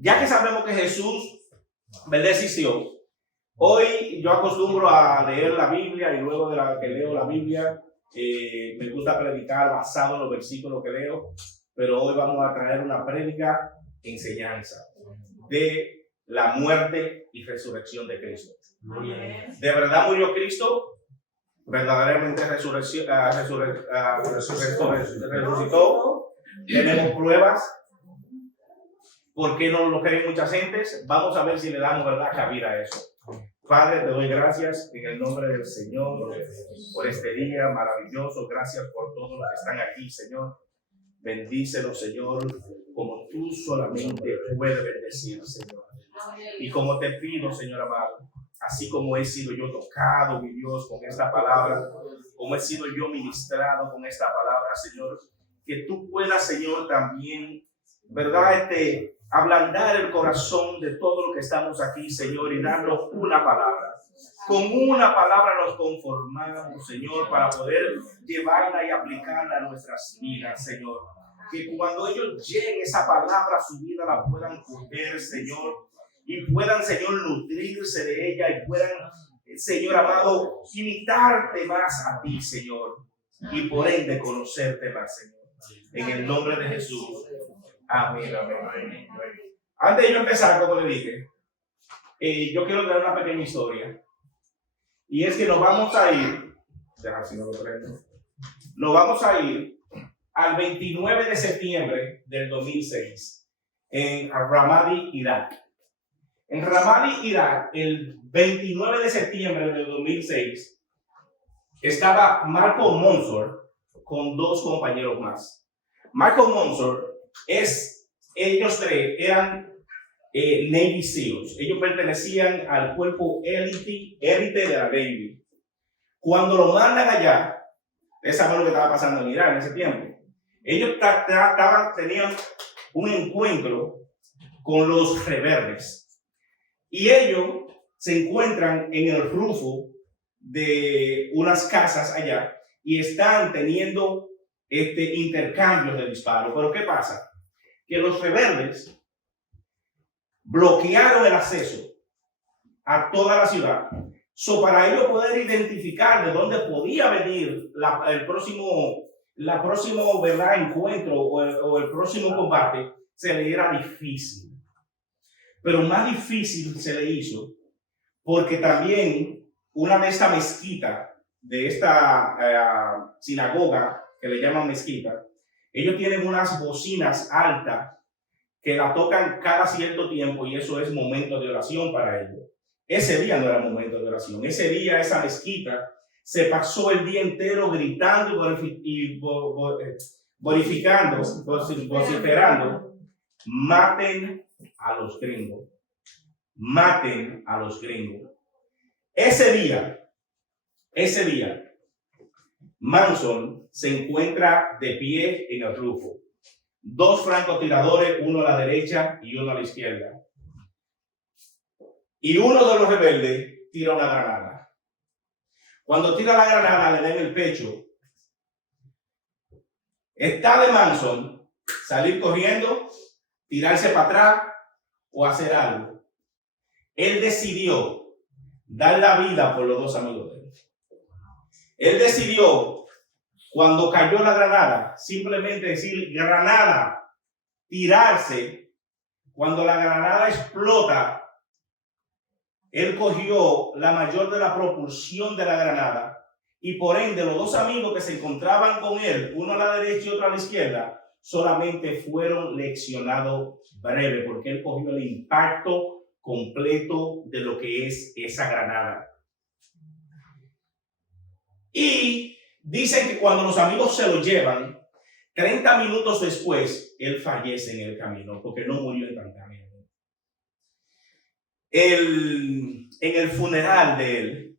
Ya que sabemos que Jesús, ¿verdad?, existió, hoy yo acostumbro a leer la Biblia y luego de que leo la Biblia, me gusta predicar basado en los versículos que leo, pero hoy vamos a traer una prédica enseñanza de la muerte y resurrección de Cristo. ¿De verdad murió Cristo? ¿Verdaderamente resucitó? ¿Tenemos pruebas? ¿Por qué no lo creen muchas gentes? Vamos a ver si le damos verdad cabida a eso. Padre, te doy gracias en el nombre del Señor por este día maravilloso. Gracias por todos los que están aquí, Señor. Bendícelos, Señor, como tú solamente puedes bendecir, Señor. Y como te pido, Señor amado, así como he sido yo tocado, mi Dios, con esta palabra, como he sido yo ministrado con esta palabra, Señor, que tú puedas, Señor, también, ¿verdad?, ablandar el corazón de todo lo que estamos aquí, Señor, y darnos una palabra. Con una palabra nos conformamos, Señor, para poder llevarla y aplicarla a nuestras vidas, Señor. Que cuando ellos lleguen esa palabra a su vida la puedan coger, Señor, y puedan, Señor, nutrirse de ella y puedan, Señor amado, imitarte más a ti, Señor, y por ende conocerte más, Señor. En el nombre de Jesús. Amén, amén, amén. Antes de yo empezar, como le dije, yo quiero dar una pequeña historia. Y es que nos vamos a ir, nos vamos a ir al 29 de septiembre del 2006 en Ramadi, Irak. En Ramadi, Irak, el 29 de septiembre del 2006, estaba Malcolm Monsor con dos compañeros más. Malcolm Monsor ellos tres eran Navy SEALs. Ellos pertenecían al cuerpo élite de la Navy. Cuando lo mandan allá, ustedes saben lo que estaba pasando en Irak en ese tiempo. Ellos tenían un encuentro con los rebeldes. Y ellos se encuentran en el rufo de unas casas allá y están teniendo intercambios de disparos. Pero ¿qué pasa? Que los rebeldes bloquearon el acceso a toda la ciudad. Para ellos poder identificar de dónde podía venir el próximo ¿verdad?, encuentro o el próximo combate, se le era difícil. Pero más difícil se le hizo porque también una de estas mezquitas, de esta sinagoga que le llaman mezquita, ellos tienen unas bocinas altas que la tocan cada cierto tiempo y eso es momento de oración para ellos. Ese día no era momento de oración. Ese día esa mezquita se pasó el día entero gritando y vociferando: maten a los gringos. Maten a los gringos. Ese día, Manson se encuentra de pie en el rufo. Dos francotiradores, uno a la derecha y uno a la izquierda. Y uno de los rebeldes tira una granada. Cuando tira la granada, le da en el pecho. Está de Manson salir corriendo, tirarse para atrás o hacer algo. Él decidió dar la vida por los dos amigos de él. Él decidió, cuando cayó la granada, simplemente decir granada, tirarse. Cuando la granada explota, él cogió la mayor de la propulsión de la granada y por ende los dos amigos que se encontraban con él, uno a la derecha y otro a la izquierda, solamente fueron leccionados breve porque él cogió el impacto completo de lo que es esa granada. Y dicen que cuando los amigos se lo llevan, 30 minutos después, él fallece en el camino porque no murió instantáneamente. En el funeral de él,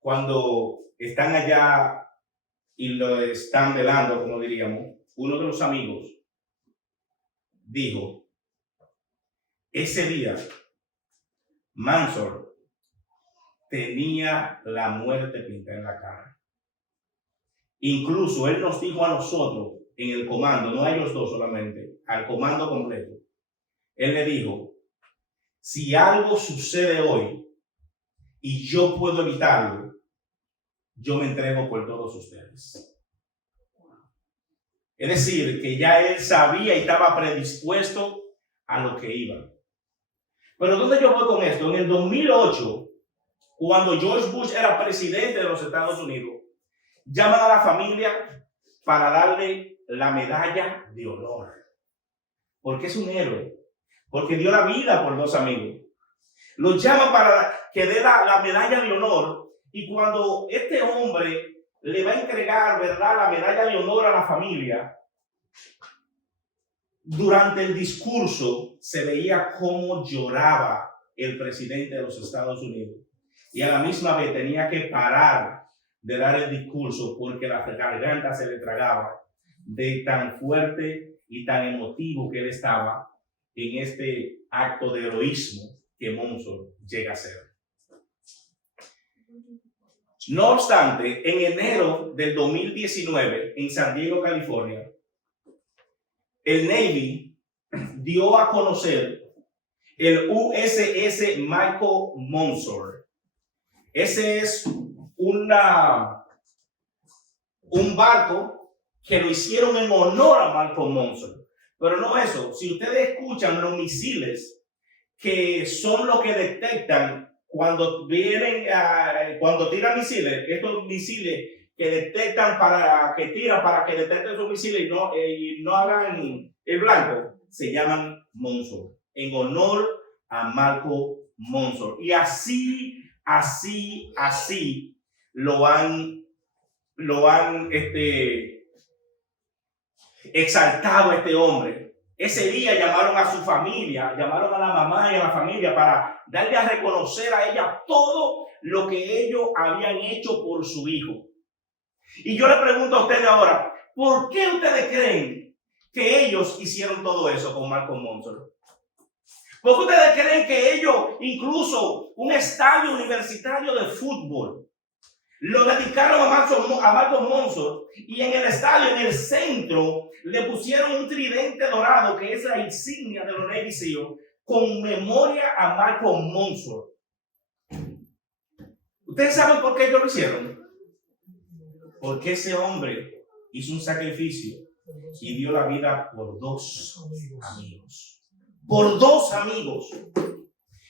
cuando están allá y lo están velando, como diríamos, uno de los amigos dijo: ese día, Manson tenía la muerte pintada en la cara. Incluso él nos dijo a nosotros en el comando, no a ellos dos solamente, al comando completo, Él le dijo, si algo sucede hoy y yo puedo evitarlo, yo me entrego por todos ustedes. Es decir, que ya él sabía y estaba predispuesto a lo que iba. Pero ¿dónde yo voy con esto? En el 2008, cuando George Bush era presidente de los Estados Unidos, llaman a la familia para darle la medalla de honor. Porque es un héroe. Porque dio la vida por 2 amigos. Lo llaman para que dé la medalla de honor. Y cuando este hombre le va a entregar, ¿verdad?, la medalla de honor a la familia, durante el discurso se veía cómo lloraba el presidente de los Estados Unidos. Y a la misma vez tenía que parar de dar el discurso porque la garganta se le tragaba de tan fuerte y tan emotivo que él estaba en este acto de heroísmo que Monson llega a ser. No obstante, en enero del 2019, en San Diego, California, el Navy dio a conocer el USS Michael Monson. Ese es un barco que lo hicieron en honor a Michael Monson. Pero no eso, si ustedes escuchan los misiles que son los que detectan cuando cuando tiran misiles, estos misiles que detectan para que detecten esos misiles y no hagan el blanco, se llaman Monson, en honor a Michael Monson. Y así lo han exaltado a este hombre. Ese día llamaron a su familia, llamaron a la mamá y a la familia para darle a reconocer a ella todo lo que ellos habían hecho por su hijo. Y yo le pregunto a ustedes ahora, ¿por qué ustedes creen que ellos hicieron todo eso con Michael Monson? ¿Por qué ustedes creen que ellos, incluso un estadio universitario de fútbol, lo dedicaron a Michael Monson, y en el estadio, en el centro, le pusieron un tridente dorado, que es la insignia de los Navy SEAL, con memoria a Michael Monson? ¿Ustedes saben por qué ellos lo hicieron? Porque ese hombre hizo un sacrificio y dio la vida por 2 amigos. Por 2 amigos.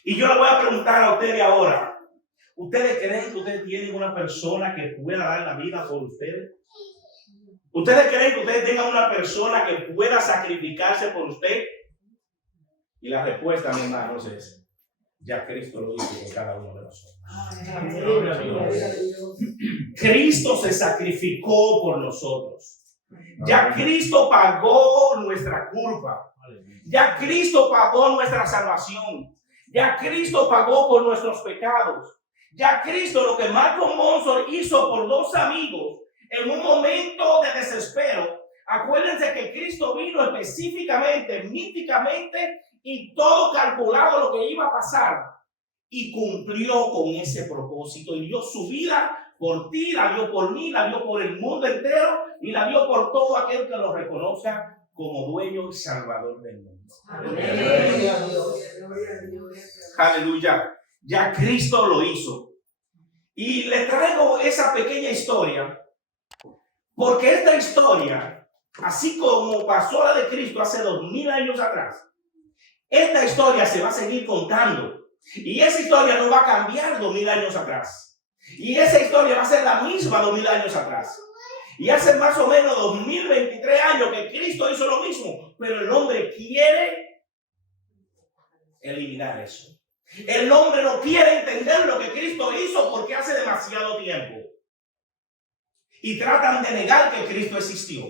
Y yo le voy a preguntar a ustedes ahora, ¿ustedes creen que ustedes tienen una persona que pueda dar la vida por ustedes? ¿Ustedes creen que ustedes tengan una persona que pueda sacrificarse por usted? Y la respuesta, mi hermanos, es: ya Cristo lo hizo por cada uno de nosotros. Cristo se sacrificó por nosotros. Ya Cristo pagó nuestra culpa. Ya Cristo pagó nuestra salvación. Ya Cristo pagó por nuestros pecados. Ya Cristo, lo que Michael Monson hizo por 2 amigos en un momento de desespero. Acuérdense que Cristo vino específicamente, míticamente, y todo calculado lo que iba a pasar. Y cumplió con ese propósito. Y dio su vida por ti, la dio por mí, la dio por el mundo entero. Y la dio por todo aquel que lo reconozca como dueño y salvador del mundo. Aleluya. Ya Cristo lo hizo. Y le traigo esa pequeña historia, porque esta historia, así como pasó la de Cristo hace 2000 años atrás, esta historia se va a seguir contando. Y esa historia no va a cambiar 2000 años atrás. Y esa historia va a ser la misma 2000 años atrás. Y hace más o menos 2023 años que Cristo hizo lo mismo, pero el hombre quiere eliminar eso. El hombre no quiere entender lo que Cristo hizo porque hace demasiado tiempo. Y tratan de negar que Cristo existió.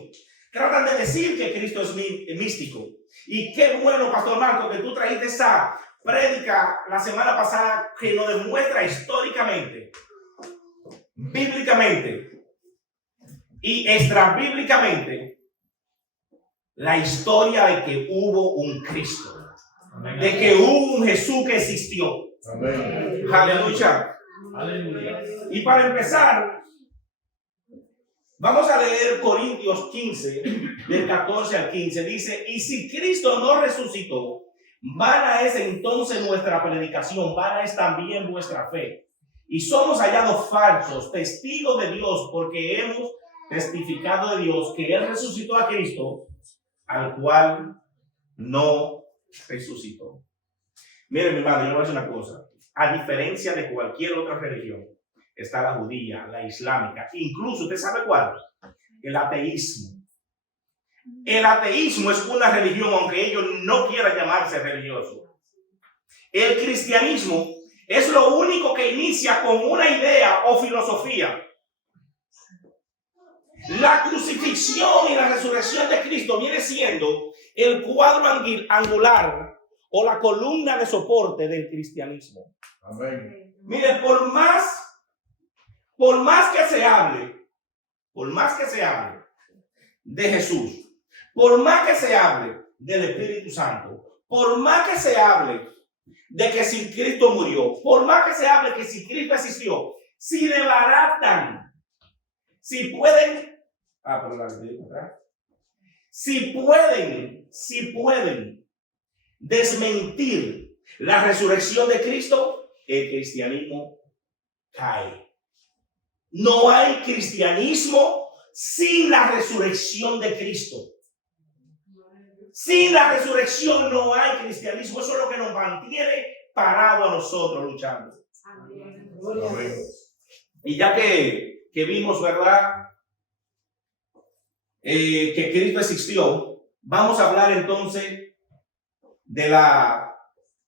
Tratan de decir que Cristo es místico. Y qué bueno, Pastor Marco, que tú trajiste esa prédica la semana pasada que nos demuestra históricamente, bíblicamente y extrabíblicamente la historia de que hubo un Cristo. Amén. De que hubo un Jesús que existió. Amén. Aleluya. Aleluya. Y para empezar, vamos a leer Corintios 15, del 14 al 15. Dice: y si Cristo no resucitó, Vana es entonces nuestra predicación, vana es también vuestra fe. Y somos hallados falsos, testigos de Dios, porque hemos testificado de Dios que Él resucitó a Cristo, al cual no resucitó. Miren, mi hermano, yo voy a decir una cosa. A diferencia de cualquier otra religión, está la judía, la islámica, incluso, ¿usted sabe cuál? El ateísmo. El ateísmo es una religión, aunque ellos no quieran llamarse religiosos. El cristianismo es lo único que inicia con una idea o filosofía. La crucifixión y la resurrección de Cristo viene siendo el cuadro angular o la columna de soporte del cristianismo. Amén. Mire, por más que se hable de Jesús, por más que se hable del Espíritu Santo, por más que se hable de que si Cristo murió, por más que se hable que si Cristo existió, si desbaratan, si pueden desmentir la resurrección de Cristo, el cristianismo cae. No hay cristianismo sin la resurrección de Cristo. Sin la resurrección no hay cristianismo. Eso es lo que nos mantiene parados a nosotros luchando. Amén. Y ya que vimos, ¿verdad? Que Cristo existió, vamos a hablar entonces de la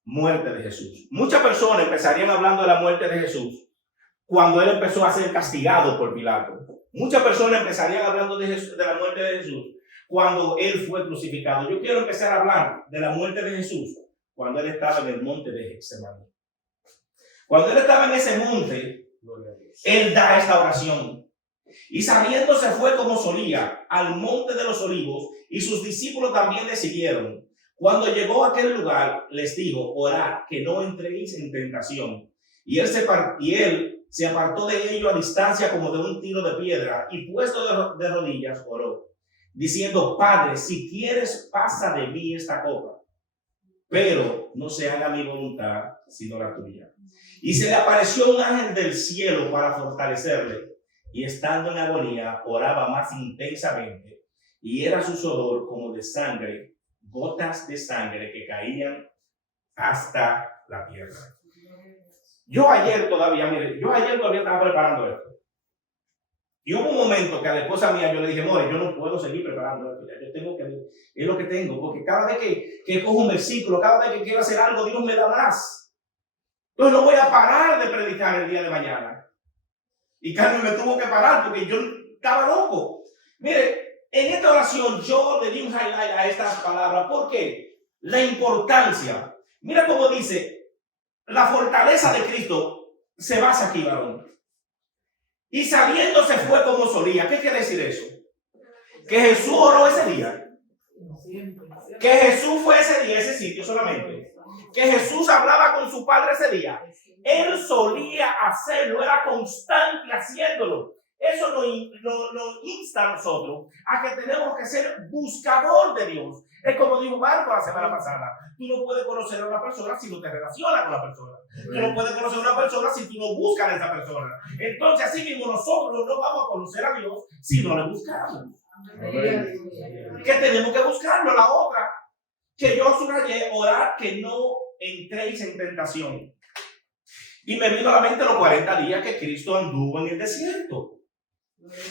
muerte de Jesús. Muchas personas empezarían hablando de la muerte de Jesús cuando Él empezó a ser castigado por Pilato. Muchas personas empezarían hablando de la muerte de Jesús cuando Él fue crucificado. Yo quiero empezar a hablar de la muerte de Jesús cuando Él estaba en el monte de Getsemaní. Cuando Él estaba en ese monte, Él da esta oración. Y saliendo se fue como solía al monte de los olivos, y sus discípulos también le siguieron. Cuando llegó a aquel lugar, les dijo: orad, que no entréis en tentación. Y él se apartó de ellos a distancia como de un tiro de piedra, y puesto de rodillas oró, diciendo: Padre, si quieres, pasa de mí esta copa, pero no se haga mi voluntad sino la tuya. Y se le apareció un ángel del cielo para fortalecerle, y estando en agonía oraba más intensamente, y era su sudor como de sangre, gotas de sangre que caían hasta la tierra. Yo ayer todavía estaba preparando esto. Y hubo un momento que a la esposa mía yo le dije: More, yo no puedo seguir preparando esto. Yo tengo que, es lo que tengo, porque cada vez que cojo un versículo, cada vez que quiero hacer algo, Dios me da más. Entonces no voy a parar de predicar el día de mañana. Y Carmen me tuvo que parar porque yo estaba loco. Mire, en esta oración yo le di un highlight a estas palabras. ¿Por qué? La importancia. Mira cómo dice: la fortaleza de Cristo se basa aquí, varón. Y saliendo se fue como solía. ¿Qué quiere decir eso? Que Jesús oró ese día. Que Jesús fue ese día, ese sitio solamente. Que Jesús hablaba con su Padre ese día. Él solía hacerlo, era constante haciéndolo. Eso nos insta a nosotros a que tenemos que ser buscador de Dios. Es como dijo Marco la semana pasada: tú no puedes conocer a una persona si no te relacionas con la persona. Tú no puedes conocer a una persona si tú no buscas a esa persona. Entonces, así mismo nosotros no vamos a conocer a Dios si no le buscamos. Que tenemos que buscarlo. La otra que yo subrayé: orar que no entréis en tentación. Y me vino a la mente los 40 días que Cristo anduvo en el desierto.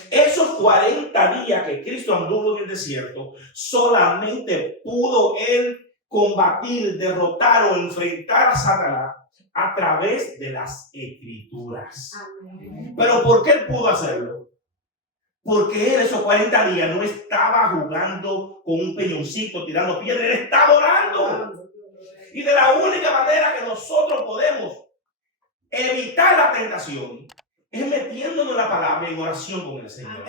Esos 40 días que Cristo anduvo en el desierto, solamente pudo Él combatir, derrotar o enfrentar a Satanás a través de las Escrituras. Amén. ¿Pero por qué Él pudo hacerlo? Porque Él esos 40 días no estaba jugando con un peñoncito, tirando piedras. Él estaba orando. Y de la única manera que nosotros podemos evitar la tentación es metiéndonos la palabra en oración con el Señor.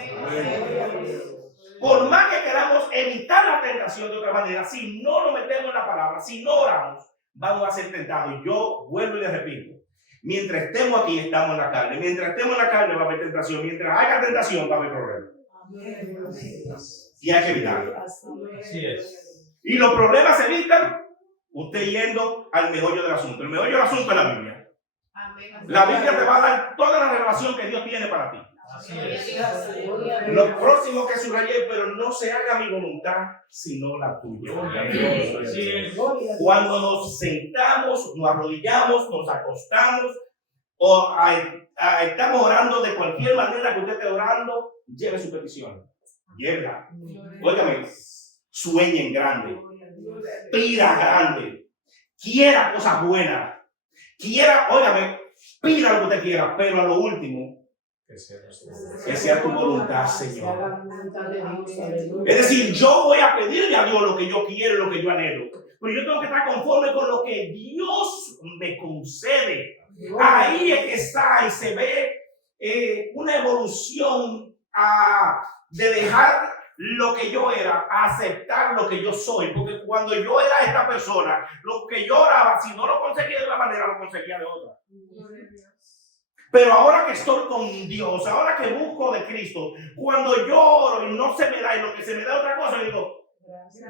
Por más que queramos evitar la tentación de otra manera, si no nos metemos en la palabra, si no oramos, vamos a ser tentados. Y yo vuelvo y les repito: mientras estemos aquí, estamos en la carne. Mientras estemos en la carne, va a haber tentación. Mientras haya tentación, va a haber problema. Y hay que evitarlo. Así es. Y los problemas se evitan Usted yendo al meollo del asunto. El meollo del asunto es la Biblia. La Biblia te va a dar toda la revelación que Dios tiene para ti. Así es. Lo próximo que subrayé, pero no se haga mi voluntad, sino la tuya. Así es. Cuando nos sentamos, nos arrodillamos, nos acostamos, o estamos orando de cualquier manera que usted esté orando, lleve su petición. Llévela. Óigame, sueñe en grande. Pida grande. Quiera cosas buenas. Óigame, pida lo que usted quiera, pero a lo último, que sea tu voluntad, Señor. Es decir, yo voy a pedirle a Dios lo que yo quiero, lo que yo anhelo. Pero yo tengo que estar conforme con lo que Dios me concede. Ahí es que está y se ve una evolución de dejar lo que yo era, a aceptar lo que yo soy. Porque cuando yo era esta persona, lo que yo oraba, si no lo conseguía de una manera, lo conseguía de otra. Pero ahora que estoy con Dios, ahora que busco de Cristo, cuando yo oro y no se me da, y lo que se me da otra cosa, digo,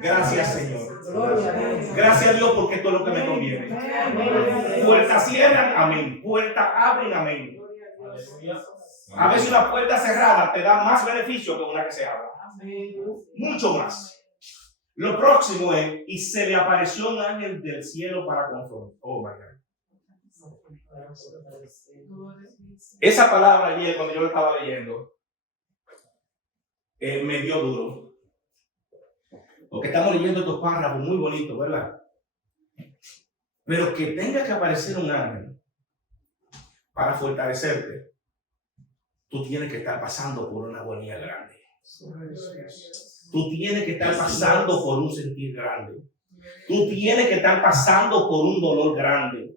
gracias, Señor. Gracias a Dios, porque esto es lo que me conviene. Puertas cierran, amén. Puertas abren, amén. A veces una puerta cerrada te da más beneficio que una que se abra. Mucho más. Lo próximo es, y se le apareció un ángel del cielo para confrontar. Oh my God. Esa palabra ayer, cuando yo lo estaba leyendo, me dio duro. Porque estamos leyendo estos párrafos muy bonitos, ¿verdad? Pero que tenga que aparecer un ángel para fortalecerte, tú tienes que estar pasando por una agonía grande. Tú tienes que estar pasando por un sentir grande. Tú tienes que estar pasando por un dolor grande.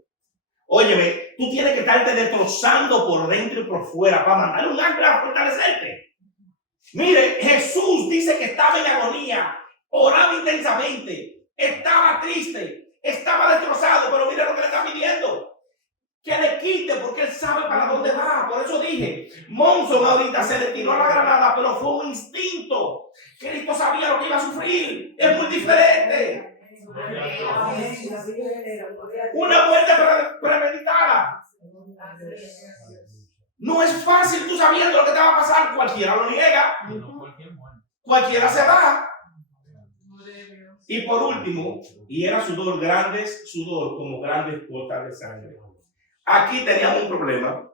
Óyeme, tú tienes que estarte destrozando por dentro y por fuera para mandar un ángel a fortalecerte. Mire, Jesús dice que estaba en agonía, oraba intensamente, estaba triste, estaba destrozado, pero mire lo que le está pidiendo. Que le quite, porque él sabe para dónde va. Por eso dije, Monson ahorita se le tiró la granada, pero fue un instinto. Cristo sabía lo que iba a sufrir. Es muy diferente. Una muerte premeditada. No es fácil tú sabiendo lo que te va a pasar. Cualquiera lo niega. Cualquiera se va. Y por último, y era sudor como grandes gotas de sangre. Aquí teníamos un problema,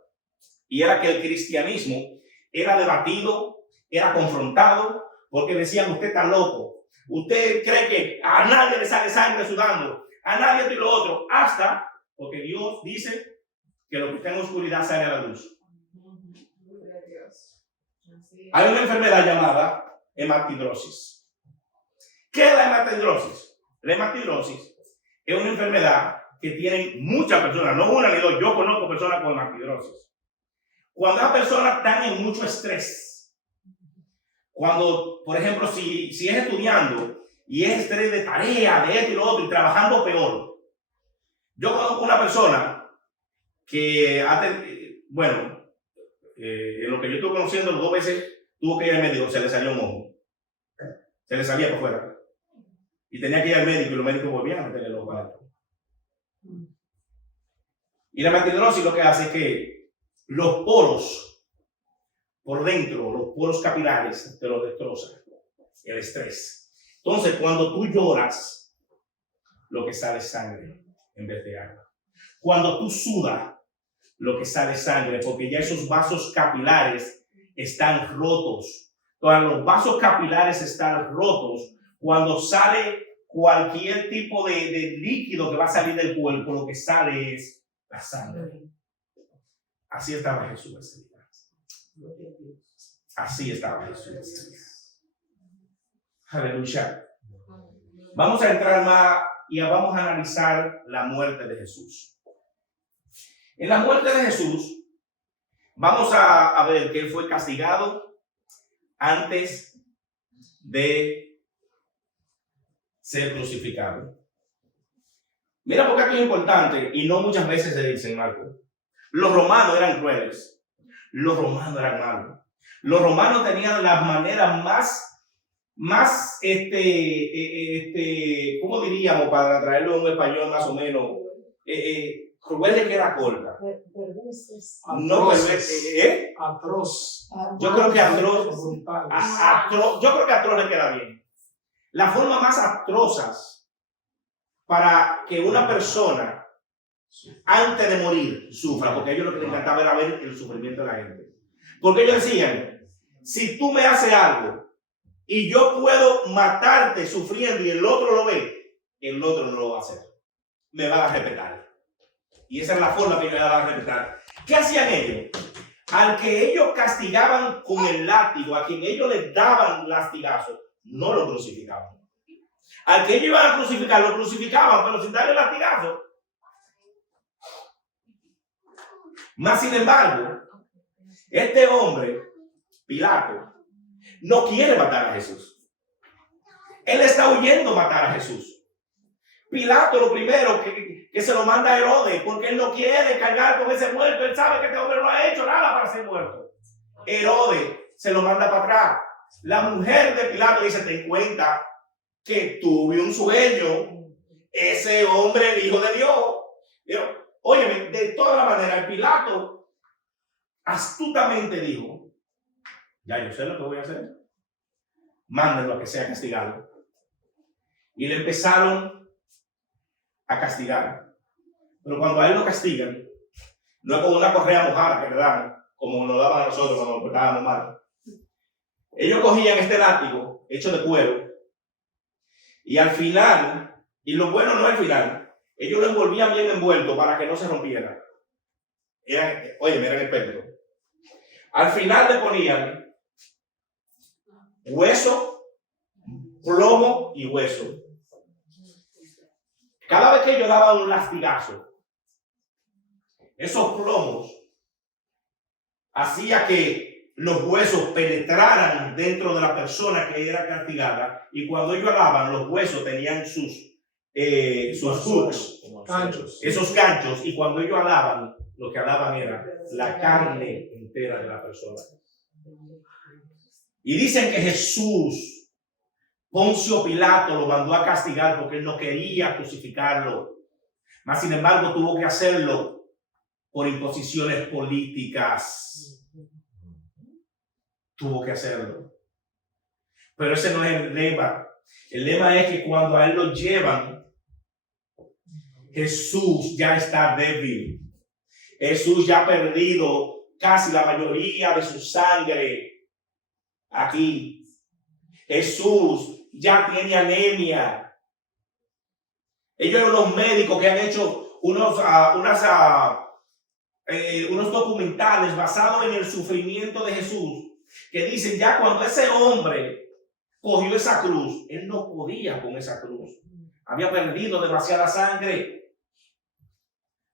y era que el cristianismo era debatido, era confrontado, porque decían, usted está loco. Usted cree que a nadie le sale sangre sudando, a nadie esto y lo otro, hasta porque Dios dice que lo que está en oscuridad sale a la luz. Hay una enfermedad llamada hematidrosis. ¿Qué es la hematidrosis? La hematidrosis es una enfermedad que tienen muchas personas, no una ni dos. Yo conozco personas con hematidrosis. Cuando las personas están en mucho estrés, cuando, por ejemplo, si es estudiando y es estrés de tarea, de esto y lo otro, y trabajando peor. Yo conozco una persona que, en lo que yo estuve conociendo 2 veces, tuvo que ir al médico, se le salió un ojo. Se le salía por fuera. Y tenía que ir al médico y los médicos volvían a meterle el ojo para adentro. Y la hematidrosis lo que hace es que los poros por dentro, los poros capilares, te los destroza el estrés. Entonces, cuando tú lloras, lo que sale es sangre en vez de agua. Cuando tú sudas, lo que sale es sangre, porque ya esos vasos capilares están rotos. Cuando los vasos capilares están rotos, cuando sale cualquier tipo de líquido que va a salir del cuerpo, lo que sale es la sangre. Así estaba Jesús ese día. Así estaba Jesús. Aleluya. Vamos a entrar más y vamos a analizar la muerte de Jesús. En la muerte de Jesús, vamos a ver que él fue castigado antes de ser crucificado. Mira porque esto es importante y no muchas veces se dice, Marco. Los romanos eran crueles. Los romanos eran malos. Los romanos tenían la manera más más, ¿cómo diríamos para traerlo en un español más o menos? Cruel le queda corta. No, perverso. Atroz. Yo creo que atroz. Brutal. Yo creo que atroz le queda bien. La forma más atrozas para que una persona antes de morir sufra, porque a ellos lo que les encantaba era ver el sufrimiento de la gente. Porque ellos decían, si tú me haces algo y yo puedo matarte sufriendo y el otro lo ve, el otro no lo va a hacer. Me va a respetar. Y esa es la forma que me va a respetar. ¿Qué hacían ellos? Al que ellos castigaban con el látigo, a quien ellos les daban lastigazos, no lo crucificaban. Al que ellos iban a crucificar, lo crucificaban, pero sin darle latigazo. Mas, sin embargo, este hombre, Pilato, no quiere matar a Jesús. Él está huyendo matar a Jesús. Pilato lo primero que se lo manda a Herodes, porque él no quiere cargar con ese muerto. Él sabe que este hombre no ha hecho nada para ser muerto. Herodes se lo manda para atrás. La mujer de Pilato dice, ten cuenta que tuve un sueño. Ese hombre, el Hijo de Dios. Óyeme, de toda la manera, el Pilato astutamente dijo, ya yo sé lo que voy a hacer. Mándenlo a que sea castigado. Y le empezaron a castigar. Pero cuando a él lo castigan, no es como una correa mojada que le dan, como nos daban a nosotros cuando nos portábamos mal. Ellos cogían este látigo hecho de cuero y al final, y lo bueno no es al final, ellos lo envolvían bien envuelto para que no se rompiera. Eran expertos. Al final le ponían hueso, plomo y hueso. Cada vez que ellos daban un lastigazo, esos plomos hacía que los huesos penetraran dentro de la persona que era castigada, y cuando ellos alaban, los huesos tenían sus hooks, Canchos. esos ganchos, y cuando ellos alaban, lo que alaban era la carne entera de la persona. Y dicen que Jesús, Poncio Pilato lo mandó a castigar porque él no quería crucificarlo, mas sin embargo tuvo que hacerlo por imposiciones políticas. Tuvo que hacerlo. Pero ese no es el lema. El lema es que cuando a él lo llevan, Jesús ya está débil. Jesús ya ha perdido casi la mayoría de su sangre aquí. Jesús ya tiene anemia. Ellos eran los médicos que han hecho unos documentales basados en el sufrimiento de Jesús, que dicen ya cuando ese hombre cogió esa cruz, él no podía con esa cruz. Había perdido demasiada sangre.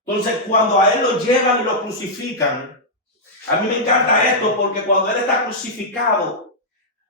Entonces, cuando a él lo llevan y lo crucifican, a mí me encanta esto porque cuando él está crucificado,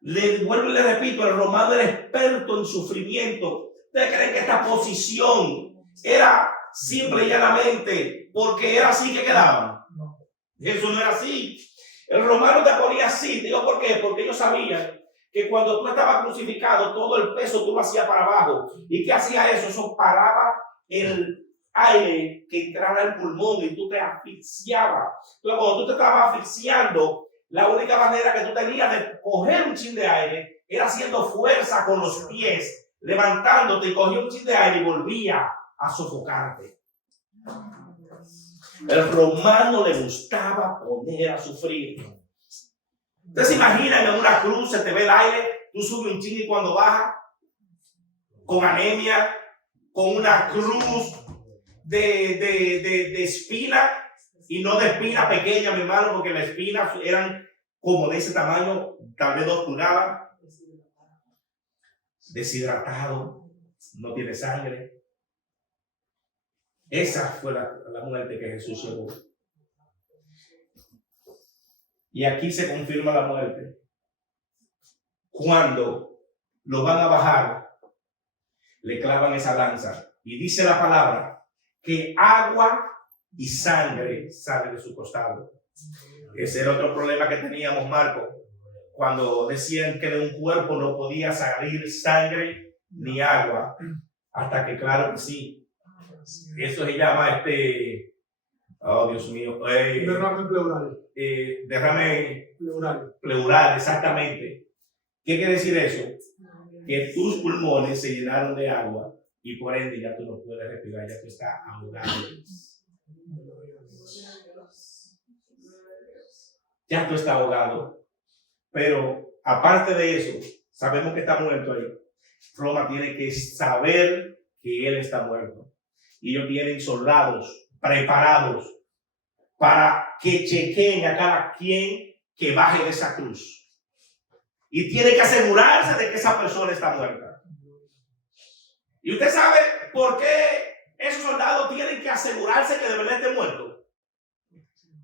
vuelvo y le repito, el romano era experto en sufrimiento. ¿Ustedes creen que esta posición era simple y llanamente porque era así que quedaban? No. Eso no era así. El romano te ponía así. Digo, ¿por qué? Porque ellos sabían que cuando tú estabas crucificado, todo el peso tú lo hacías para abajo. ¿Y qué hacía eso? Eso paraba el aire que entrara al pulmón y tú te asfixiabas. Entonces, cuando tú te estabas asfixiando, la única manera que tú tenías de coger un chin de aire era haciendo fuerza con los pies, levantándote, y cogía un chin de aire y volvía a sofocarte. El romano le gustaba poner a sufrir. Ustedes se imaginan en una cruz, se te ve el aire, tú subes un chin y cuando baja, con anemia, con una cruz de espina, y no de espina pequeña, mi hermano, porque las espinas eran como de ese tamaño, tal vez 2 pulgadas. Deshidratado, no tiene sangre. Esa fue la muerte que Jesús llevó. Y aquí se confirma la muerte. Cuando lo van a bajar, le clavan esa lanza. Y dice la palabra que agua y sangre sale de su costado. Ese era otro problema que teníamos, Marco. cuando decían que de un cuerpo no podía salir sangre ni agua, hasta que claro que sí. Eso se llama oh Dios mío, Derrame pleural. derrame Pleural. pleural, exactamente. ¿Qué quiere decir eso? Que tus pulmones se llenaron de agua y por ende ya tú no puedes respirar, ya tú estás ahogado. Ya tú estás ahogado. Pero aparte de eso, sabemos que está muerto ahí. Roma tiene que saber que él está muerto. Y ellos tienen soldados preparados para que chequeen a cada quien que baje de esa cruz. Y tiene que asegurarse de que esa persona está muerta. Y usted sabe por qué esos soldados tienen que asegurarse que de verdad esté muerto.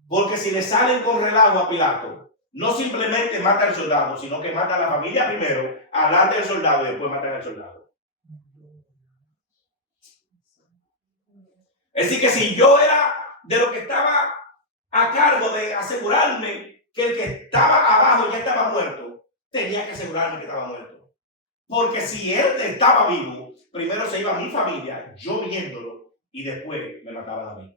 Porque si le salen con relajo a Pilato, no simplemente mata al soldado, sino que mata a la familia primero, adelante del soldado y después matan al soldado. Es decir, que si yo era de lo que estaba a cargo de asegurarme que el que estaba abajo ya estaba muerto, tenía que asegurarme que estaba muerto. Porque si él estaba vivo, primero se iba a mi familia, yo viéndolo, y después me mataban a mí.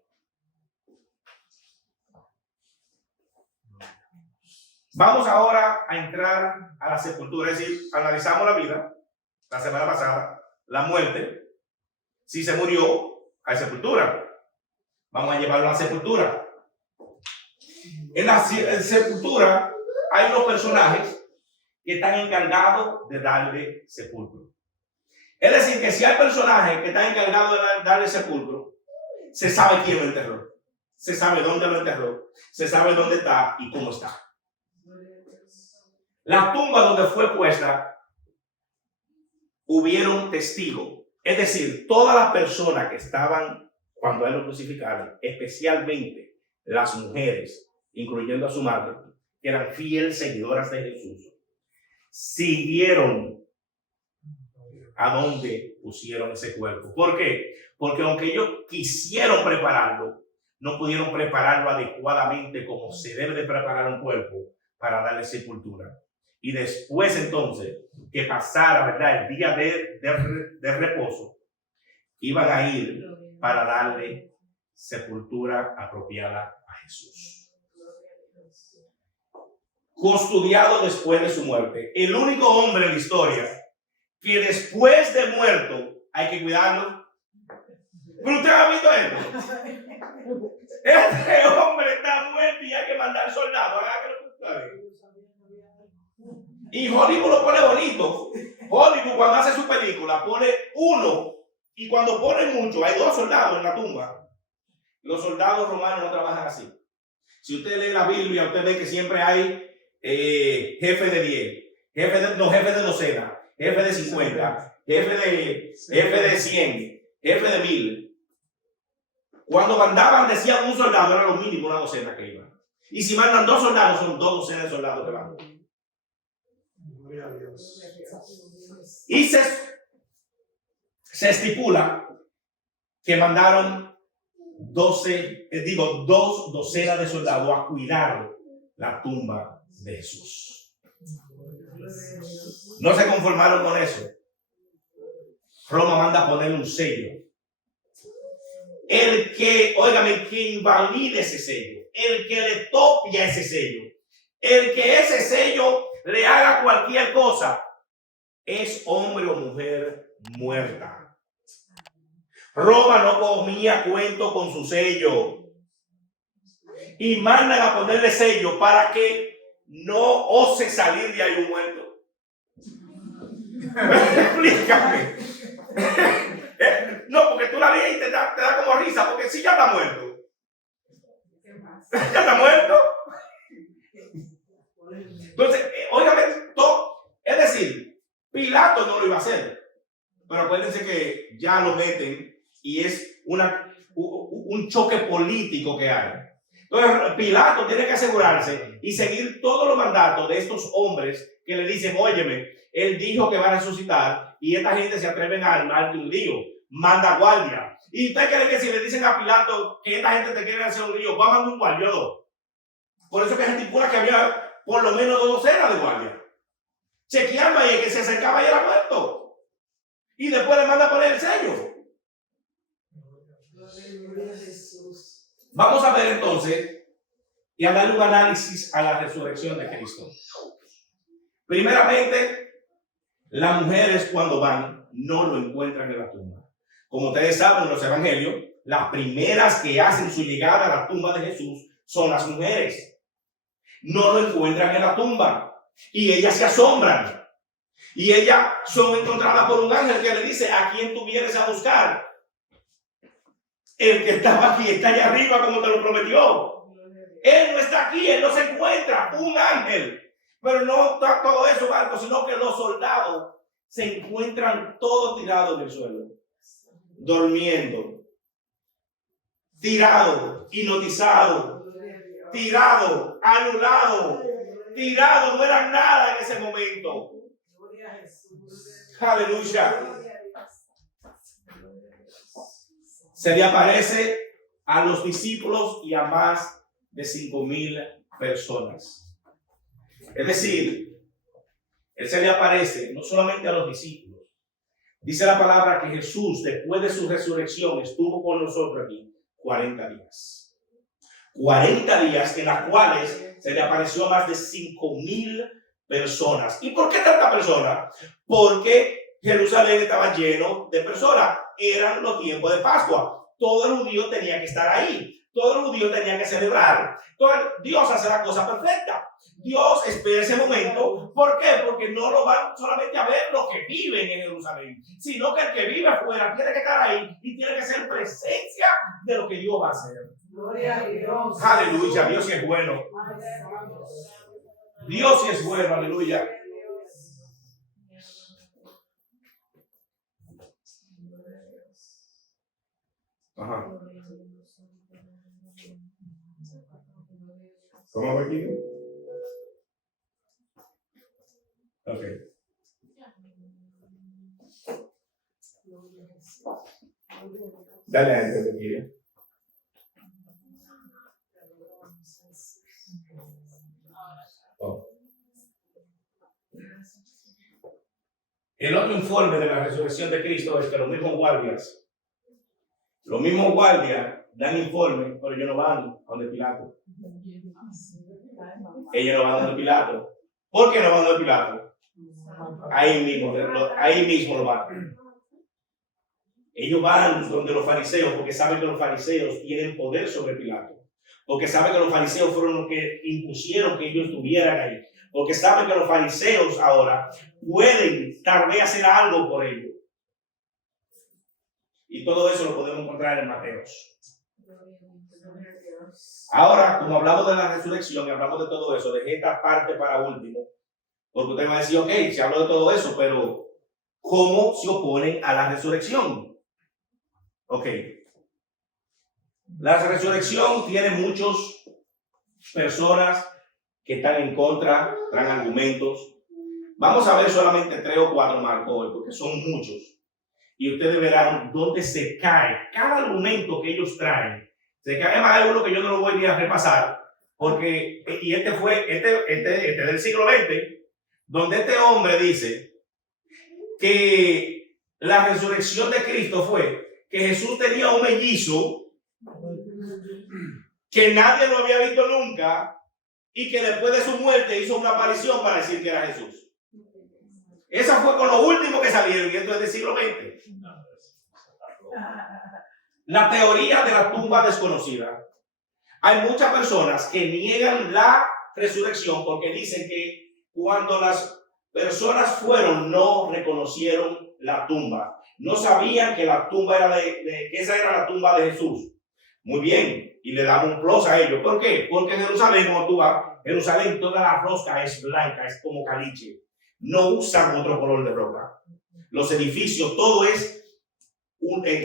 Vamos ahora a entrar a la sepultura, es decir, analizamos la vida, la semana pasada, la muerte, si se murió, hay sepultura. Vamos a llevarlo a la sepultura. En la sepultura hay unos personajes que están encargados de darle sepulcro. Es decir, que si hay personajes que están encargados de darle sepulcro, se sabe quién lo enterró, se sabe dónde lo enterró, se sabe dónde está y cómo está. La tumba donde fue puesta, hubieron testigos. Es decir, todas las personas que estaban cuando a él lo crucificaron, especialmente las mujeres, incluyendo a su madre, que eran fieles seguidoras de Jesús, siguieron a donde pusieron ese cuerpo. ¿Por qué? Porque aunque ellos quisieron prepararlo, no pudieron prepararlo adecuadamente como se debe de preparar un cuerpo para darle sepultura. Y después entonces que pasara, ¿verdad?, el día de reposo, iban a ir para darle sepultura apropiada a Jesús. Custodiado después de su muerte. El único hombre en la historia que después de muerto hay que cuidarlo. ¿Pero usted ha visto esto? Este hombre está muerto y hay que mandar soldados. Y Hollywood lo pone bonito. Hollywood cuando hace su película pone uno, y cuando pone mucho hay dos soldados en la tumba. Los soldados romanos no trabajan así. Si usted lee la Biblia, usted ve que siempre hay jefe de 10, jefe de docena, jefe de 50, jefe de 100, jefe de 1000. Cuando mandaban, decían un soldado, era lo mínimo una docena que iba. Y si mandan dos soldados, son 2 docenas de soldados que van. Y se estipula que mandaron 2 docenas de soldados a cuidar la tumba de Jesús. No se conformaron con eso. Roma manda a poner un sello. El que invalide ese sello, el que le tope a ese sello, el que ese sello le haga cualquier cosa, es hombre o mujer muerta. Roma no comía cuento con su sello. Y mandan a ponerle sello para que no ose salir de ahí un muerto. Explícame. No, porque tú la lees y te da como risa, porque si ya está muerto. Ya está muerto. Entonces, óigame, es decir, Pilato no lo iba a hacer. Pero acuérdense que ya lo meten y es un choque político que hay. Entonces, Pilato tiene que asegurarse y seguir todos los mandatos de estos hombres que le dicen, óyeme, él dijo que va a resucitar y esta gente se atreven a armar un lío, manda guardia. ¿Y usted cree que si le dicen a Pilato que esta gente te quiere hacer un lío, va a mandar un guardia o dos? Por eso que se estipula que había por lo menos 2 docenas de guardias, chequeando ahí, el que se acercaba y era muerto. Y después le manda a poner el sello. Vamos a ver entonces y a darle un análisis a la resurrección de Cristo. Primeramente, las mujeres cuando van no lo encuentran en la tumba. Como ustedes saben en los evangelios, las primeras que hacen su llegada a la tumba de Jesús son las mujeres. No lo encuentran en la tumba y ellas se asombran. Y ellas son encontradas por un ángel que le dice: ¿a quién tú vienes a buscar? El que estaba aquí está allá arriba como te lo prometió. Él no está aquí, él no se encuentra. Un ángel. Pero no está todo eso, Marcos, sino que los soldados se encuentran todos tirados en el suelo, durmiendo, tirados, hipnotizados, tirados, anulados, tirados, no eran nada en ese momento. Aleluya. Se le aparece a los discípulos y a más de 5,000 personas. Es decir, él se le aparece no solamente a los discípulos. Dice la palabra que Jesús, después de su resurrección, estuvo con nosotros aquí 40 días. 40 días en las cuales se le apareció a más de 5,000 personas. ¿Y por qué tanta persona? Porque Jerusalén estaba lleno de personas. Eran los tiempos de Pascua. Todo el judío tenía que estar ahí. Todo el judío tenía que celebrar. Dios hace la cosa perfecta. Dios espera ese momento. ¿Por qué? Porque no lo van solamente a ver los que viven en Jerusalén, sino que el que vive afuera tiene que estar ahí y tiene que ser presencia de lo que Dios va a hacer. Gloria a Dios. Aleluya, Dios sí es bueno. Dios sí es bueno, aleluya. Ajá. ¿Cómo va aquí? Ok. Dale a este de aquí. Oh. El otro informe de la resurrección de Cristo es que los mismos guardias dan informe, pero ellos no van a donde Pilato. Ellos no van a donde Pilato. ¿Por qué no van a donde Pilato? Ahí mismo lo van. Ellos van donde los fariseos porque saben que los fariseos tienen poder sobre Pilato. Porque saben que los fariseos fueron los que impusieron que ellos estuvieran ahí. Porque saben que los fariseos ahora pueden tal vez hacer algo por ellos. Y todo eso lo podemos encontrar en Mateos. Ahora, como hablamos de la resurrección y hablamos de todo eso, dejé esta parte para último. Porque usted va a decir, ok, se habló de todo eso, pero ¿cómo se oponen a la resurrección? Ok. La resurrección tiene muchas personas que están en contra, traen argumentos. Vamos a ver solamente 3 o 4 marcos hoy, porque son muchos. Y ustedes verán dónde se cae cada argumento que ellos traen. Se cae más de uno que yo no lo voy a repasar, porque, y este del siglo XX, donde este hombre dice que la resurrección de Cristo fue que Jesús tenía un mellizo que nadie lo había visto nunca y que después de su muerte hizo una aparición para decir que era Jesús. Esa fue con lo último que salieron, y esto es del siglo XX. La teoría de la tumba desconocida. Hay muchas personas que niegan la resurrección porque dicen que cuando las personas fueron no reconocieron la tumba. No sabían que la tumba era que esa era la tumba de Jesús. Muy bien, y le damos un plus a ellos. ¿Por qué? Porque en Jerusalén, como tú vas, Jerusalén toda la roca es blanca, es como caliche. No usan otro color de roca. Los todo es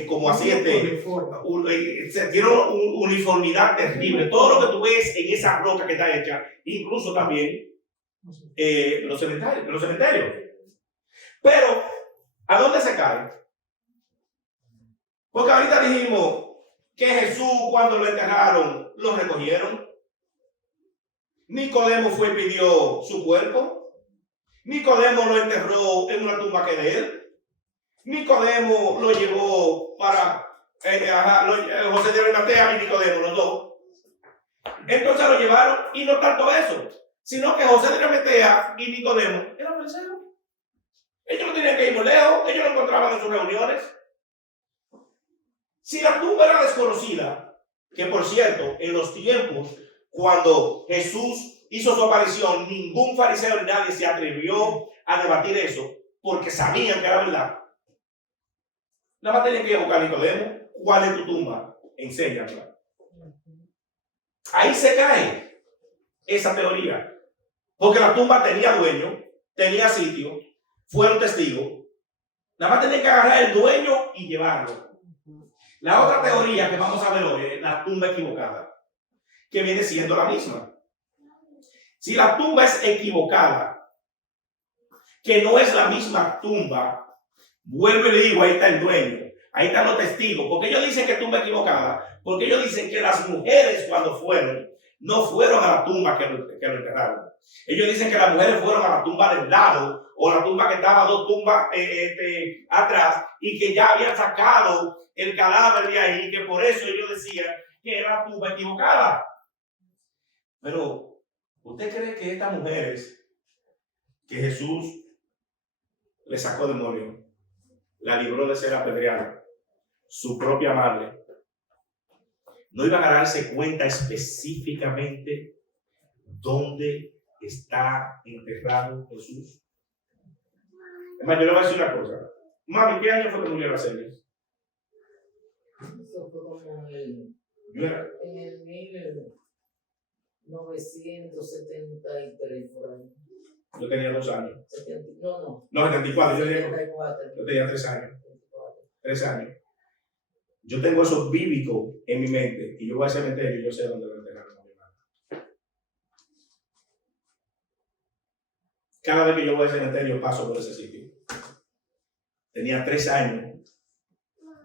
como así tiene una uniformidad terrible. Todo lo que tú ves en esa roca que está hecha, incluso también los cementerios. Pero, ¿a dónde se cae? Porque ahorita dijimos que Jesús cuando lo enterraron, lo recogieron. Nicodemo fue y pidió su cuerpo. Nicodemo lo enterró en una tumba que de él. Nicodemo lo llevó para José de Arimatea y Nicodemo, los dos. Entonces lo llevaron, y no tanto eso, sino que José de Arimatea y Nicodemo eran fariseos. Ellos no tenían que ir muy lejos, ellos lo encontraban en sus reuniones. Si la tumba era desconocida, que por cierto, en los tiempos cuando Jesús hizo su aparición, ningún fariseo ni nadie se atrevió a debatir eso, porque sabían que era verdad. Nada más tenían que ir a buscar a Nicodemo. ¿Cuál es tu tumba? Enséñamela. Ahí se cae esa teoría, porque la tumba tenía dueño, tenía sitio, fueron testigos. Nada más tenían que agarrar el dueño y llevarlo. La otra teoría que vamos a ver hoy es la tumba equivocada, que viene siendo la misma. Si la tumba es equivocada, que no es la misma tumba, vuelvo y le digo, ahí está el dueño, ahí están los testigos. ¿Por qué ellos dicen que tumba equivocada? Porque ellos dicen que las mujeres cuando fueron, no fueron a la tumba que lo enterraron. Ellos dicen que las mujeres fueron a la tumba del lado, o la tumba que estaba dos tumbas atrás, y que ya habían sacado el cadáver de ahí, y que por eso ellos decían que era la tumba equivocada. Pero, ¿usted cree que estas mujeres que Jesús le sacó demonio, la libró de ser apedreada, su propia madre, no iban a darse cuenta específicamente dónde está enterrado Jesús? Además, yo le voy a decir una cosa. Mami, ¿qué año fue que murió la serie? Eso fue como en el 1973 por ahí. Yo tenía 2 años. No, 74, yo 74. tenía 3 años. 3 años. Yo tengo eso bíblico en mi mente y yo voy al cementerio y yo sé dónde lo enterraron a mi mamá. Cada vez que yo voy al cementerio paso por ese sitio. Tenía 3 años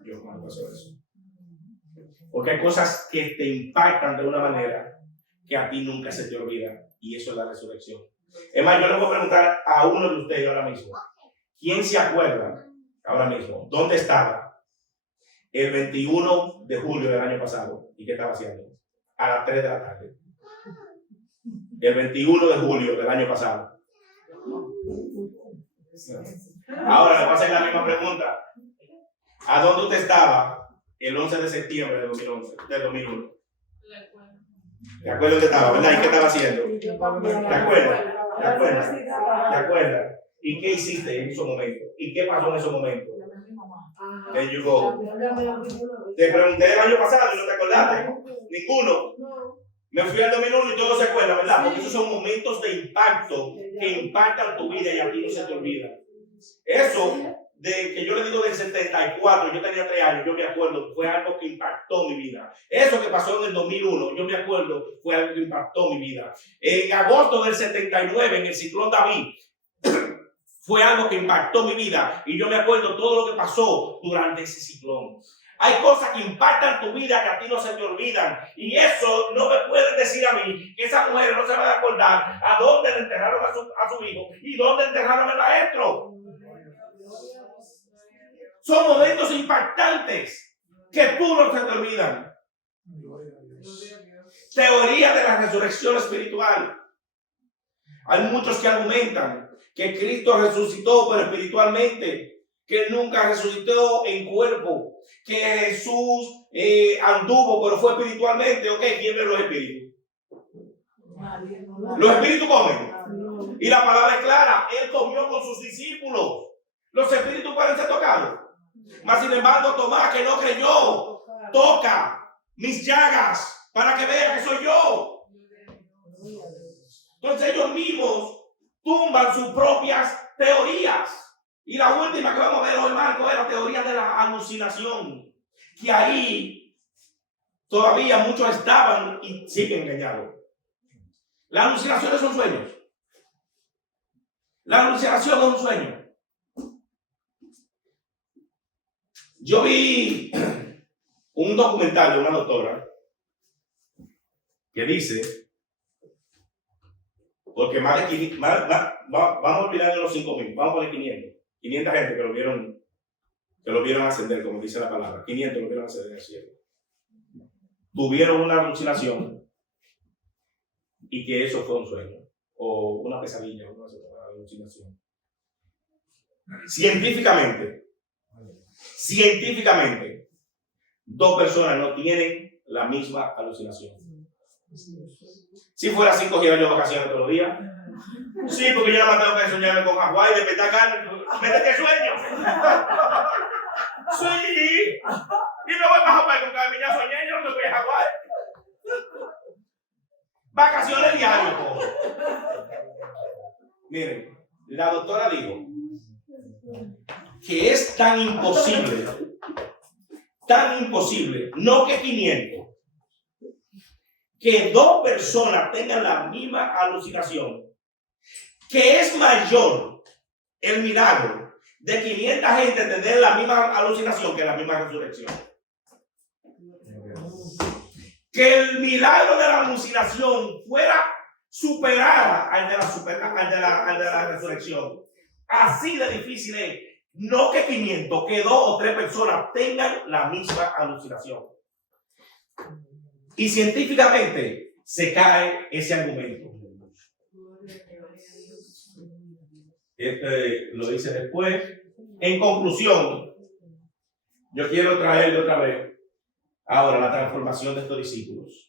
yo cuando pasó eso. Porque hay cosas que te impactan de una manera que a ti nunca se te olvida, y eso es la resurrección. Es más, yo le voy a preguntar a uno de ustedes ahora mismo, ¿quién se acuerda ahora mismo dónde estaba el 21 de julio del año pasado y qué estaba haciendo? A las 3 de la tarde. El 21 de julio del año pasado. Ahora le voy a hacer la misma pregunta. ¿A dónde usted estaba el 11 de septiembre del 2001? ¿Te acuerdas dónde estaba, verdad? ¿Y qué estaba haciendo? ¿Te acuerdas? ¿Te acuerdas? ¿Y qué hiciste en esos momentos? ¿Y qué pasó en esos momentos? There you go. Te pregunté el año pasado y no te acordaste. Ninguno. Me fui al 2001 y todos se acuerdan, ¿verdad? Porque esos son momentos de impacto que impactan tu vida y a ti no se te olvida. Eso de que yo le digo del 74, yo tenía 3 años, yo me acuerdo, fue algo que impactó mi vida. Eso que pasó en el 2001, yo me acuerdo, fue algo que impactó mi vida. En agosto del 79, en el ciclón David, fue algo que impactó mi vida y yo me acuerdo todo lo que pasó durante ese ciclón. Hay cosas que impactan tu vida que a ti no se te olvidan, y eso no me pueden decir a mí que esas mujeres no se van a acordar a dónde le enterraron a su hijo y dónde enterraron al maestro. Son momentos impactantes que tú no se te olvidan. Teoría de la resurrección espiritual. Hay muchos que argumentan que Cristo resucitó, pero espiritualmente, que Él nunca resucitó en cuerpo, que Jesús anduvo, pero fue espiritualmente. Ok, ¿quién ve los espíritus? Los espíritus comen. Y la palabra es clara, Él comió con sus discípulos. Los espíritus pueden ser tocados. Mas sin embargo, Tomás, que no creyó, toca mis llagas para que vea que soy yo. Entonces ellos mismos tumban sus propias teorías. Y la última que vamos a ver hoy, Marco, es la teoría de la alucinación. Que ahí todavía muchos estaban y siguen engañados. Las alucinaciones son sueños. La alucinación es un sueño. Yo vi un documental de una doctora que dice Porque más de 500, vamos a olvidar de los 5,000, vamos a poner 500. 500 gente que lo vieron ascender, como dice la palabra. 500 lo vieron ascender al cielo. Tuvieron una alucinación y que eso fue un sueño o una pesadilla, una alucinación. Científicamente, dos personas no tienen la misma alucinación. Si fuera así, cogiera yo vacaciones todos los días. Sí, porque yo nada más tengo que soñarme con Hawái, despertar carne, métete sueño. Sí. Y me voy para Hawái con Carmen, ya soñé, yo no me voy a Hawái. Vacaciones diarias, cojo. Miren, la doctora dijo que es tan imposible, no que 500, que dos personas tengan la misma alucinación, que es mayor el milagro de 500 gente tener la misma alucinación que la misma resurrección. Que el milagro de la alucinación fuera superada al de la resurrección. Así de difícil es. No que 500, que 2 o 3 personas tengan la misma alucinación. Y científicamente se cae ese argumento. Lo dice después. En conclusión, yo quiero traerle otra vez ahora la transformación de estos discípulos.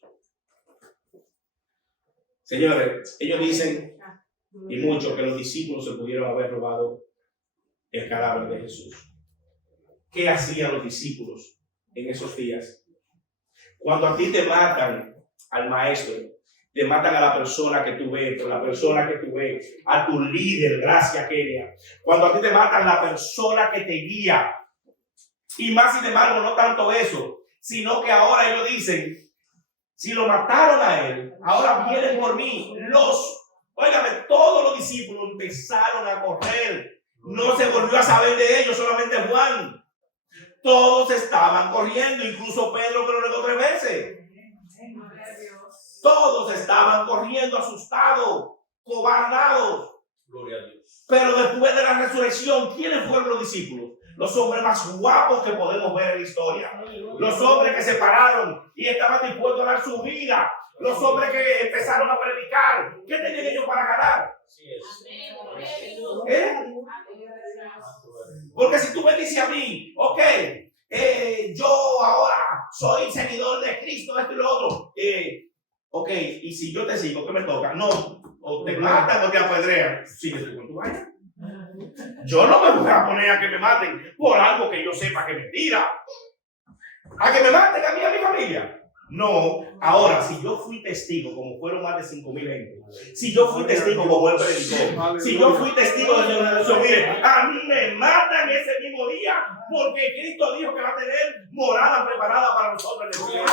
Señores, ellos dicen, y muchos, que los discípulos se pudieron haber robado el cadáver de Jesús. ¿Qué hacían los discípulos en esos días? Cuando a ti te matan al maestro, te matan a la persona que tú ves, a tu líder, gracias Kenia. Cuando a ti te matan la persona que te guía. Y más sin embargo, no tanto eso, sino que ahora ellos dicen, si lo mataron a él, ahora vienen por mí. Óigame, todos los discípulos empezaron a correr. No se volvió a saber de ellos, solamente Juan. Todos estaban corriendo, incluso Pedro, que lo negó 3 veces. Todos estaban corriendo asustados, cobardados. Gloria a Dios. Pero después de la resurrección, ¿quiénes fueron los discípulos? Los hombres más guapos que podemos ver en la historia. Los hombres que se pararon y estaban dispuestos a dar su vida. Los hombres que empezaron a predicar. ¿Qué tenían ellos para ganar? Así es. Porque si tú me dices a mí, ok, yo ahora soy seguidor de Cristo, esto y lo otro. Ok, y si yo te sigo, ¿qué me toca? No, o te matan o te apedrean. Sigue con tu vaina. Yo no me voy a poner a que me maten por algo que yo sepa que es mentira. A que me maten a mí y a mi familia. No, ahora, si yo fui testigo, como fueron más de 5,000 gente, si yo fui testigo como él predicó, si yo fui testigo de la resurrección, mire, a mí me matan ese mismo día porque Cristo dijo que va a tener morada preparada para nosotros en el cielo.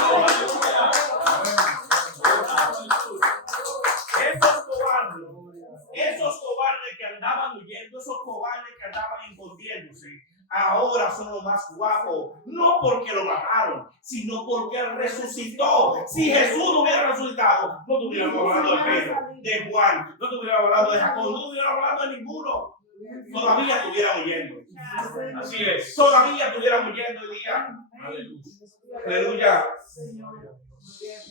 Esos cobardes que andaban huyendo, esos cobardes que andaban escondiéndose, ahora son los más guapos, no porque lo mataron, sino porque él resucitó. Si Jesús no hubiera resucitado, no estuviéramos hablando de Pedro, de Juan, no estuviéramos hablando de Jacob, no estuviéramos hablando de ninguno. Todavía estuvieran huyendo. Así es. Todavía estuvieran huyendo hoy día. Aleluya.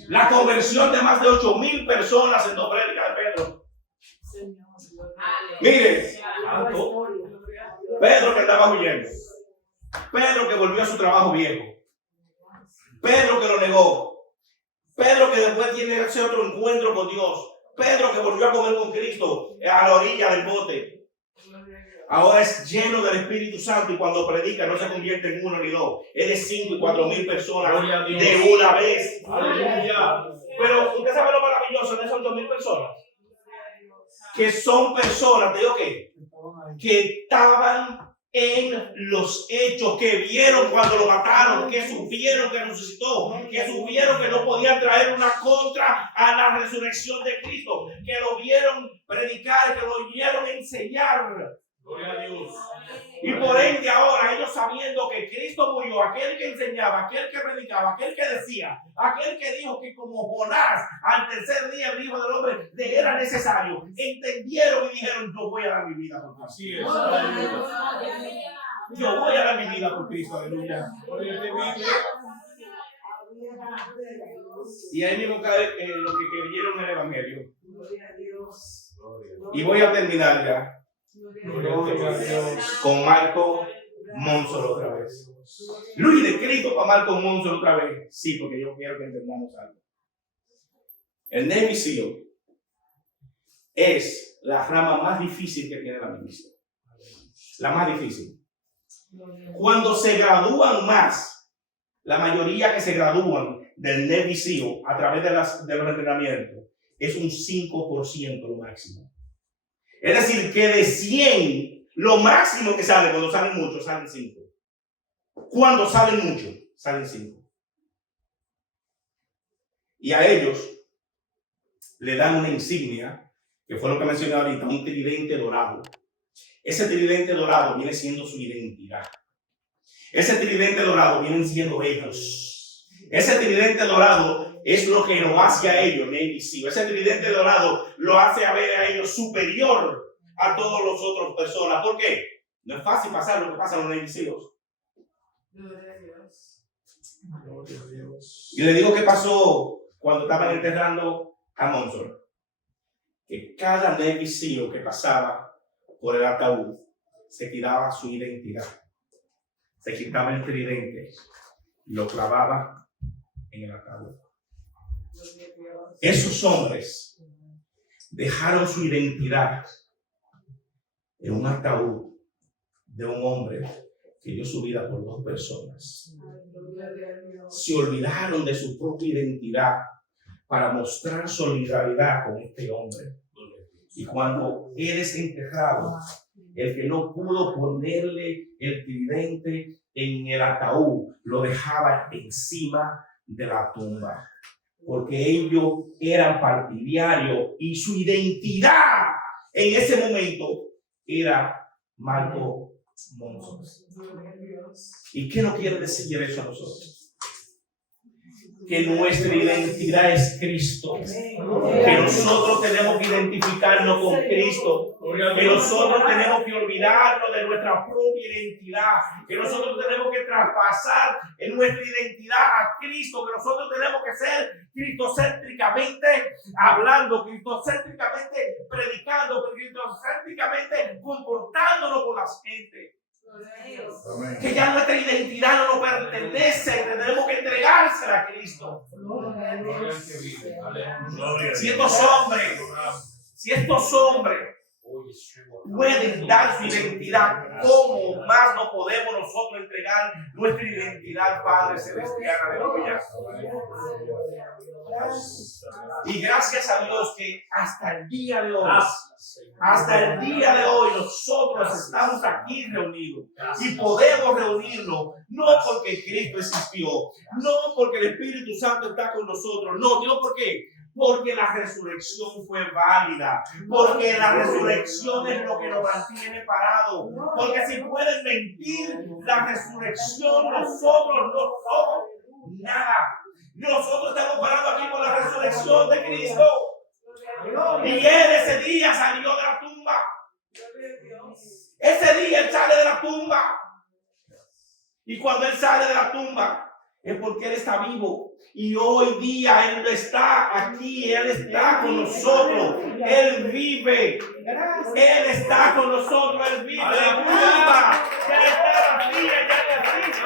La conversión de más de 8,000 personas en 2 prédicas de Pedro. Mire, Pedro que estaba huyendo, Pedro que volvió a su trabajo viejo, Pedro que lo negó, Pedro que después tiene ese otro encuentro con Dios, Pedro que volvió a comer con Cristo a la orilla del bote. Ahora es lleno del Espíritu Santo y cuando predica no se convierte en 1 ni 2, es de 5 y 4,000 personas de una vez. Aleluya. Pero usted sabe lo maravilloso de esas 2,000 personas, que son personas, te digo que estaban en los hechos, que vieron cuando lo mataron, que supieron que resucitó, que supieron que no podían traer una contra a la resurrección de Cristo, que lo vieron predicar, que lo vieron enseñar. Gloria a Dios. Y por ende ahora ellos sabiendo que Cristo murió, aquel que enseñaba, aquel que predicaba, aquel que decía, aquel que dijo que como Jonás al tercer día el Hijo del Hombre le era necesario, entendieron y dijeron: yo voy a dar mi vida por Cristo. Así es. Yo voy a dar mi vida por Cristo, aleluya. Y ahí mismo cae lo que creyeron en el Evangelio. Y voy a terminar ya con Marco Monsor otra vez. Luis, de Cristo para Marco Monsor otra vez. Sí, porque yo quiero que entendamos algo. El Navy SEAL es la rama más difícil que tiene la milicia. La más difícil. Cuando se gradúan más, la mayoría que se gradúan del Navy SEAL a través de los entrenamientos es un 5% lo máximo. Es decir, que de 100, lo máximo que sale, cuando salen muchos, salen 5. Cuando salen muchos, salen 5. Y a ellos le dan una insignia, que fue lo que mencioné ahorita, un tridente dorado. Ese tridente dorado viene siendo su identidad. Ese tridente dorado vienen siendo ellos. Ese tridente dorado es lo que lo hace a ellos, Navy SEAL. Ese tridente dorado lo hace a ver a ellos superior a todas las otras personas. ¿Por qué? No es fácil pasar lo que pasa a los Navy SEALs. Y le digo qué pasó cuando estaban enterrando a Monsor. Que cada Navy SEAL que pasaba por el ataúd se quitaba su identidad. Se quitaba el tridente y lo clavaba en el ataúd. Esos hombres dejaron su identidad en un ataúd de un hombre que dio su vida por 2 personas. Se olvidaron de su propia identidad para mostrar solidaridad con este hombre. Y cuando él es enterrado, el que no pudo ponerle el tridente en el ataúd, lo dejaba encima de la tumba. Porque ellos eran partidarios y su identidad en ese momento era Marco Monsor. ¿Y qué nos quiere decir eso a nosotros? Que nuestra identidad es Cristo, que nosotros tenemos que identificarnos con Cristo, que nosotros tenemos que olvidarnos de nuestra propia identidad, que nosotros tenemos que traspasar en nuestra identidad a Cristo, que nosotros tenemos que ser cristocéntricamente hablando, cristocéntricamente predicando, cristocéntricamente comportándonos con la gente. Amén. Que ya nuestra identidad no nos pertenece, tenemos que entregársela a Cristo. Si estos hombres pueden dar su identidad, ¿cómo más no podemos nosotros entregar nuestra identidad, Padre Celestial? Aleluya. Y gracias a Dios que hasta el día de hoy, nosotros estamos aquí reunidos y podemos reunirnos no porque Cristo existió, no porque el Espíritu Santo está con nosotros, no, Dios, ¿por qué? Porque la resurrección fue válida, porque la resurrección es lo que nos mantiene parados, porque si pueden mentir la resurrección, nosotros no somos nada. Nosotros estamos parados aquí por la resurrección de Cristo. Y él ese día salió de la tumba. Ese día él sale de la tumba. Y cuando él sale de la tumba es porque él está vivo. Y hoy día él está aquí, él está con nosotros, él vive, él está con nosotros, él vive. La tumba ya está vacía, ya no existe.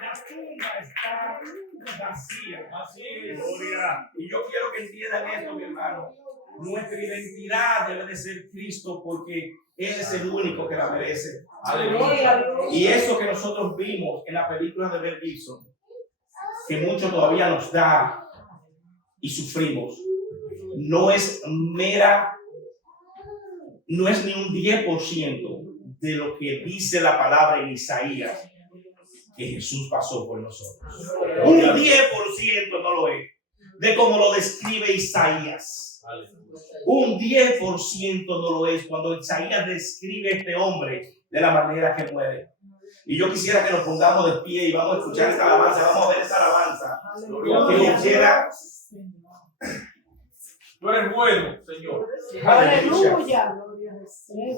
La tumba está vacía. Gloria. Y yo quiero que entiendan esto, mi hermano. Nuestra identidad debe de ser Cristo, porque Él es el único que la merece. Aleluya. Y eso que nosotros vimos en la película de Mel Gibson, que mucho todavía nos da y sufrimos, no es ni un 10% de lo que dice la palabra en Isaías que Jesús pasó por nosotros. Un 10% no lo es de como lo describe Isaías. Un 10% no lo es cuando Isaías describe a este hombre de la manera que muere. Y yo quisiera que nos pongamos de pie y vamos a escuchar esta alabanza, vamos a ver esta alabanza. Que quisiera. Tú eres bueno, Señor. Aleluya.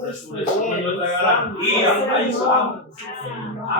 Resurrección de nuestra garantía. Ahí estamos.